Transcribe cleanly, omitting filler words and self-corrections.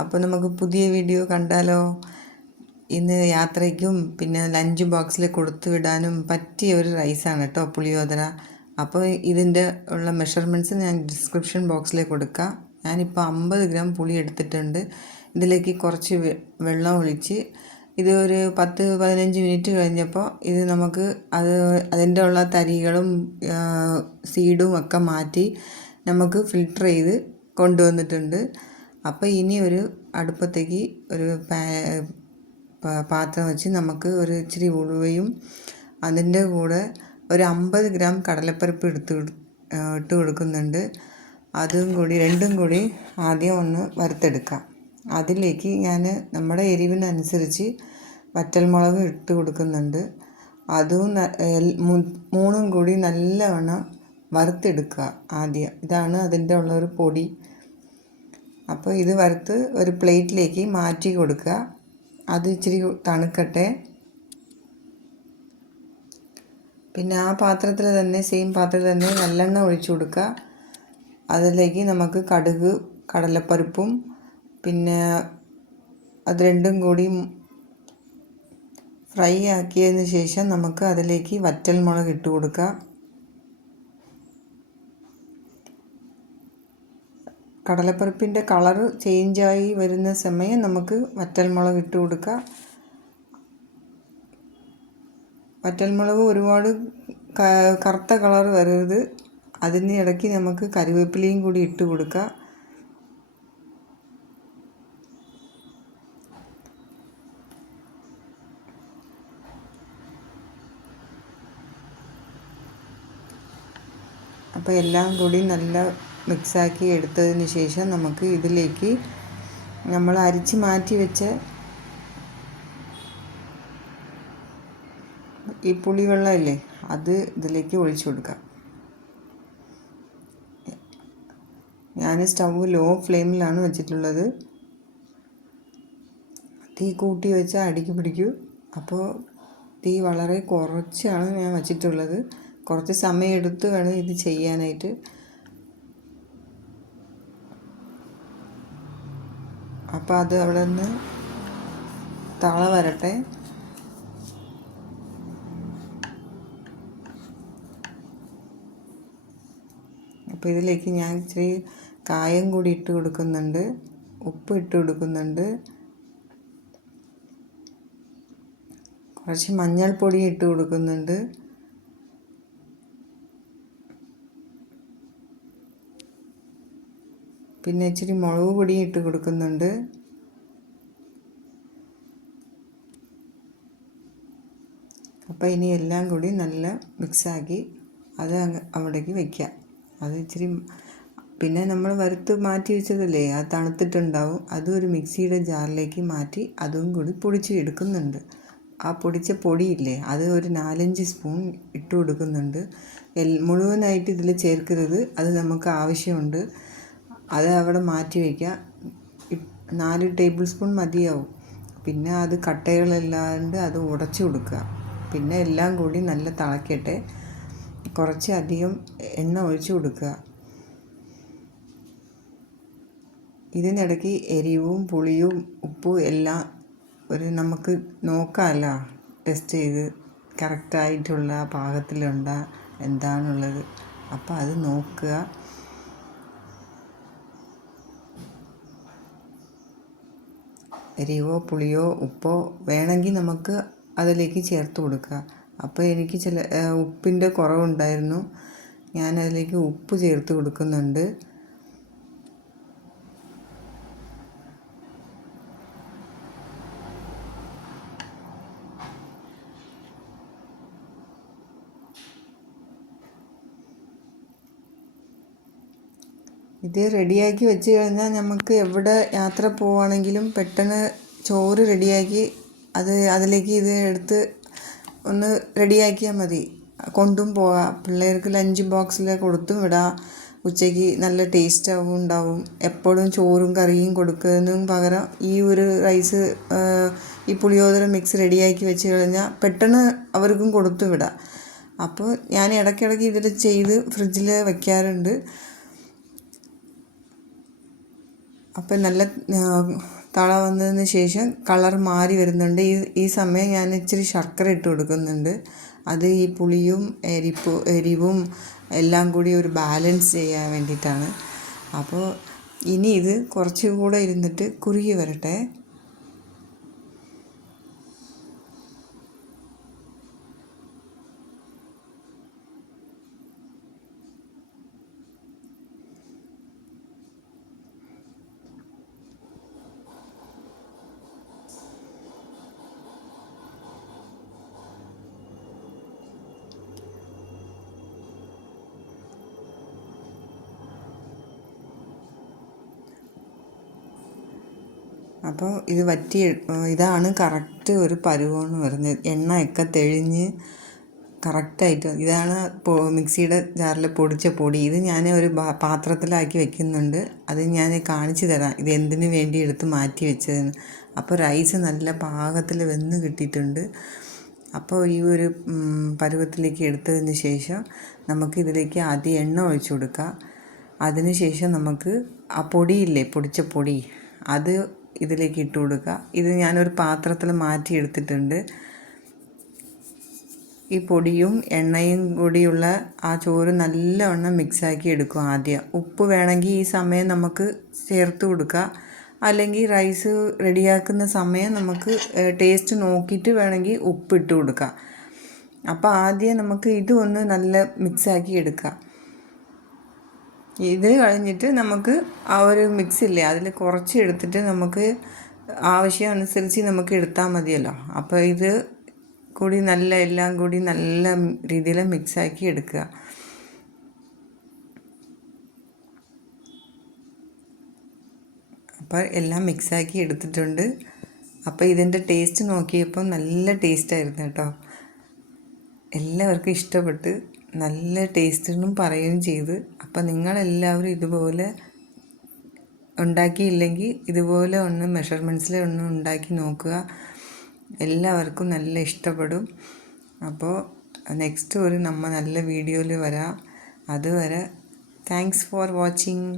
അപ്പോൾ നമുക്ക് പുതിയ വീഡിയോ കണ്ടാലോ? ഇന്ന് യാത്രയ്ക്കും പിന്നെ ലഞ്ച് ബോക്സിൽ കൊടുത്തു വിടാനും പറ്റിയ ഒരു റൈസാണ് കേട്ടോ പുളിയോദര. അപ്പോൾ ഇതിൻ്റെ ഉള്ള മെഷർമെൻറ്റ്സ് ഞാൻ ഡിസ്ക്രിപ്ഷൻ ബോക്സിൽ കൊടുക്കാം. ഞാനിപ്പോൾ 50 ഗ്രാം പുളി എടുത്തിട്ടുണ്ട്. ഇതിലേക്ക് കുറച്ച് വെള്ളം ഒഴിച്ച് ഇത് ഒരു 10-15 മിനിറ്റ് കഴിഞ്ഞപ്പോൾ ഇത് നമുക്ക് അതിൻ്റെ ഉള്ള തരികളും സീഡും ഒക്കെ മാറ്റി നമുക്ക് ഫിൽട്ടർ ചെയ്ത് കൊണ്ടുവന്നിട്ടുണ്ട്. അപ്പോൾ ഇനി ഒരു അടുപ്പത്തേക്ക് ഒരു പാത്രം വെച്ച് നമുക്ക് ഒരു ഇച്ചിരി ഉലുവയും അതിൻ്റെ കൂടെ ഒരു 50 ഗ്രാം കടലപ്പരിപ്പ് ഇട്ട് കൊടുക്കുന്നുണ്ട്. രണ്ടും കൂടി ആദ്യം ഒന്ന് വറുത്തെടുക്കാം. അതിലേക്ക് ഞാൻ നമ്മുടെ എരിവിനനുസരിച്ച് വറ്റൽമുളക് ഇട്ട് കൊടുക്കുന്നുണ്ട്. അതും മൂന്നും കൂടി നല്ലവണ്ണം വറുത്തെടുക്കുക ആദ്യം. ഇതാണ് അതിൻ്റെ ഉള്ളൊരു പൊടി. അപ്പോൾ ഇത് വറുത്ത് ഒരു പ്ലേറ്റിലേക്ക് മാറ്റി കൊടുക്കുക. അത് ഇച്ചിരി തണുക്കട്ടെ. പിന്നെ ആ പാത്രത്തിൽ തന്നെ സെയിം പാത്രത്തിൽ തന്നെ നല്ലെണ്ണ ഒഴിച്ചു കൊടുക്കുക. അതിലേക്ക് നമുക്ക് കടുക്, കടലപ്പരിപ്പും പിന്നെ അത് രണ്ടും കൂടി ഫ്രൈ ആക്കിയതിന് ശേഷം നമുക്ക് അതിലേക്ക് വറ്റൽമുളക് ഇട്ട് കൊടുക്കുക. കടലപ്പരിപ്പിൻ്റെ കളറ് ചേഞ്ചായി വരുന്ന സമയം നമുക്ക് വറ്റൽമുളക് ഇട്ട് കൊടുക്കുക. വറ്റൽമുളക് ഒരുപാട് കറുത്ത കളർ വരരുത്. അതിന് ഇടയ്ക്ക് നമുക്ക് കറിവേപ്പിലയും കൂടി ഇട്ട് കൊടുക്കുക. അപ്പോൾ എല്ലാം കൂടി നല്ല മിക്സാക്കി എടുത്തതിന് ശേഷം നമുക്ക് ഇതിലേക്ക് നമ്മൾ അരിച്ച് മാറ്റി വെച്ച ഈ പുളിവെള്ളമില്ലേ അത് ഇതിലേക്ക് ഒഴിച്ചു കൊടുക്കാം. ഞാൻ സ്റ്റൗ ലോ ഫ്ലെയിമിലാണ് വെച്ചിട്ടുള്ളത്. തീ കൂട്ടി വെച്ചാൽ അടിക്ക് പിടിക്കൂ. അപ്പോൾ തീ വളരെ കുറച്ചാണ് ഞാൻ വച്ചിട്ടുള്ളത്. കുറച്ച് സമയം എടുത്ത് വേണം ഇത് ചെയ്യാനായിട്ട്. അപ്പോൾ അത് അവിടെ നിന്ന് തള വരട്ടെ. അപ്പോൾ ഇതിലേക്ക് ഞാൻ ഇച്ചിരി കായം കൂടി ഇട്ട് കൊടുക്കുന്നുണ്ട്, ഉപ്പ് ഇട്ട് കൊടുക്കുന്നുണ്ട്, കുറച്ച് മഞ്ഞൾപ്പൊടി ഇട്ട് കൊടുക്കുന്നുണ്ട്, പിന്നെ ഇച്ചിരി മുളക് പൊടി ഇട്ട് കൊടുക്കുന്നുണ്ട്. അപ്പോൾ ഇനി എല്ലാം കൂടി നല്ല മിക്സാക്കി അത് അവിടേക്ക് വയ്ക്കാം. അത് ഇച്ചിരി പിന്നെ നമ്മൾ വറുത്ത് മാറ്റി വെച്ചതല്ലേ, അത് തണുത്തിട്ടുണ്ടാവും. അതും ഒരു മിക്സിയുടെ ജാറിലേക്ക് മാറ്റി അതും കൂടി പൊടിച്ച് എടുക്കുന്നുണ്ട്. ആ പൊടിച്ച പൊടിയില്ലേ അത് ഒരു 4-5 സ്പൂൺ ഇട്ട് കൊടുക്കുന്നുണ്ട്. മുഴുവനായിട്ട് ഇതിൽ ചേർക്കരുത്, അത് നമുക്ക് ആവശ്യമുണ്ട്. അത് അവിടെ മാറ്റി വയ്ക്കുക. 4 ടേബിൾ സ്പൂൺ മതിയാവും. പിന്നെ അത് കട്ടകളല്ലാണ്ട് അത് ഉടച്ചു കൊടുക്കുക. പിന്നെ എല്ലാം കൂടി നല്ല തിളക്കട്ടെ. കുറച്ച് അധികം എണ്ണ ഒഴിച്ചു കൊടുക്കുക. ഇതിനിടയ്ക്ക് എരിവും പുളിയും ഉപ്പും എല്ലാം നമുക്ക് നോക്കാമല്ലോ, ടെസ്റ്റ് ചെയ്ത് കറക്റ്റായിട്ടുള്ള പാകത്തിലുണ്ടോ എന്താണുള്ളത്. അപ്പോൾ അത് നോക്കുക. എരിവോ പുളിയോ ഉപ്പോ വേണമെങ്കിൽ നമുക്ക് അതിലേക്ക് ചേർത്ത് കൊടുക്കുക. അപ്പോൾ എനിക്ക് ഉപ്പിൻ്റെ കുറവുണ്ടായിരുന്നു. ഞാൻ അതിലേക്ക് ഉപ്പ് ചേർത്ത് കൊടുക്കുന്നുണ്ട്. ഇത് റെഡിയാക്കി വെച്ച് കഴിഞ്ഞാൽ നമുക്ക് എവിടെ യാത്ര പോവുകയാണെങ്കിലും പെട്ടെന്ന് ചോറ് റെഡിയാക്കി അതിലേക്ക് ഇത് എടുത്ത് ഒന്ന് റെഡിയാക്കിയാൽ മതി. കൊണ്ടും പോകാം. പിള്ളേർക്ക് ലഞ്ച് ബോക്സിൽ കൊടുത്തും വിടാം. ഉച്ചയ്ക്ക് നല്ല ടേസ്റ്റാവും ഉണ്ടാവും. എപ്പോഴും ചോറും കറിയും കൊടുക്കുന്നതിനും പകരം ഈ ഒരു റൈസ് ഈ പുളിയോദര മിക്സ് റെഡിയാക്കി വെച്ച് കഴിഞ്ഞാൽ പെട്ടെന്ന് അവർക്കും കൊടുത്തു വിടാം. അപ്പോൾ ഞാൻ ഇടയ്ക്കിടയ്ക്ക് ഇതിൽ ചെയ്ത് ഫ്രിഡ്ജിൽ വയ്ക്കാറുണ്ട്. അപ്പം നല്ല തള വന്നതിന് ശേഷം കളർ മാറി വരുന്നുണ്ട്. ഈ സമയം ഞാൻ ഇച്ചിരി ശർക്കര ഇട്ട് കൊടുക്കുന്നുണ്ട്. അത് ഈ പുളിയും എരിവും എല്ലാം കൂടി ഒരു ബാലൻസ് ചെയ്യാൻ വേണ്ടിയിട്ടാണ്. അപ്പോൾ ഇനി ഇത് കുറച്ചുകൂടെ ഇരുന്നിട്ട് കുറുകി വരട്ടെ. അപ്പോൾ ഇത് ഇതാണ് കറക്റ്റ് ഒരു പരുവമെന്ന് പറഞ്ഞത്. എണ്ണയൊക്കെ തെളിഞ്ഞ് കറക്റ്റായിട്ട് ഇതാണ് മിക്സിയുടെ ജാറിൽ പൊടിച്ച പൊടി. ഇത് ഞാൻ ഒരു പാത്രത്തിലാക്കി വെക്കുന്നുണ്ട്. അത് ഞാൻ കാണിച്ചു തരാം ഇത് എന്തിനു വേണ്ടി എടുത്ത് മാറ്റി വെച്ചതെന്ന്. അപ്പോൾ റൈസ് നല്ല പാകത്തിൽ വെന്ത് കിട്ടിയിട്ടുണ്ട്. അപ്പോൾ ഈ ഒരു പരുവത്തിലേക്ക് എടുത്തതിന് ശേഷം നമുക്കിതിലേക്ക് ആദ്യം എണ്ണ ഒഴിച്ചു കൊടുക്കാം. അതിന് ശേഷം നമുക്ക് ആ പൊടിയില്ലേ, പൊടിച്ച പൊടി, അത് ഇതിലേക്ക് ഇട്ട് കൊടുക്കുക. ഇത് ഞാനൊരു പാത്രത്തിൽ മാറ്റി എടുത്തിട്ടുണ്ട്. ഈ പൊടിയും എണ്ണയും കൂടിയുള്ള ആ ചോറ് നല്ലവണ്ണം മിക്സാക്കി എടുക്കും. ആദ്യം ഉപ്പ് വേണമെങ്കിൽ ഈ സമയം നമുക്ക് ചേർത്ത് കൊടുക്കുക. അല്ലെങ്കിൽ റൈസ് റെഡിയാക്കുന്ന സമയം നമുക്ക് ടേസ്റ്റ് നോക്കിയിട്ട് വേണമെങ്കിൽ ഉപ്പിട്ട് കൊടുക്കുക. അപ്പോൾ ആദ്യം നമുക്ക് ഇതൊന്ന് നല്ല മിക്സാക്കി എടുക്കാം. ഇത് കഴിഞ്ഞിട്ട് നമുക്ക് ആ ഒരു മിക്സില്ലേ അതിൽ കുറച്ച് എടുത്തിട്ട് നമുക്ക് ആവശ്യമനുസരിച്ച് നമുക്ക് എടുത്താൽ മതിയല്ലോ. അപ്പോൾ ഇത് കൂടി എല്ലാം കൂടി നല്ല രീതിയിൽ മിക്സാക്കി എടുക്കുക. അപ്പോൾ എല്ലാം മിക്സാക്കി എടുത്തിട്ടുണ്ട്. അപ്പോൾ ഇതിൻ്റെ ടേസ്റ്റ് നോക്കിയപ്പോൾ നല്ല ടേസ്റ്റായിരുന്നു കേട്ടോ. എല്ലാവർക്കും ഇഷ്ടപ്പെട്ട് നല്ല ടേസ്റ്റെന്നും പറയുകയും ചെയ്ത്. അപ്പം നിങ്ങളെല്ലാവരും ഇതുപോലെ ഉണ്ടാക്കിയില്ലെങ്കിൽ ഇതുപോലെ ഒന്ന് മെഷർമെൻറ്റ്സിൽ ഒന്ന് ഉണ്ടാക്കി നോക്കുക. എല്ലാവർക്കും നല്ല ഇഷ്ടപ്പെടും. അപ്പോൾ നെക്സ്റ്റ് ഒരു നല്ല വീഡിയോയിൽ വരാം. അതുവരെ താങ്ക്സ് ഫോർ വാച്ചിങ്.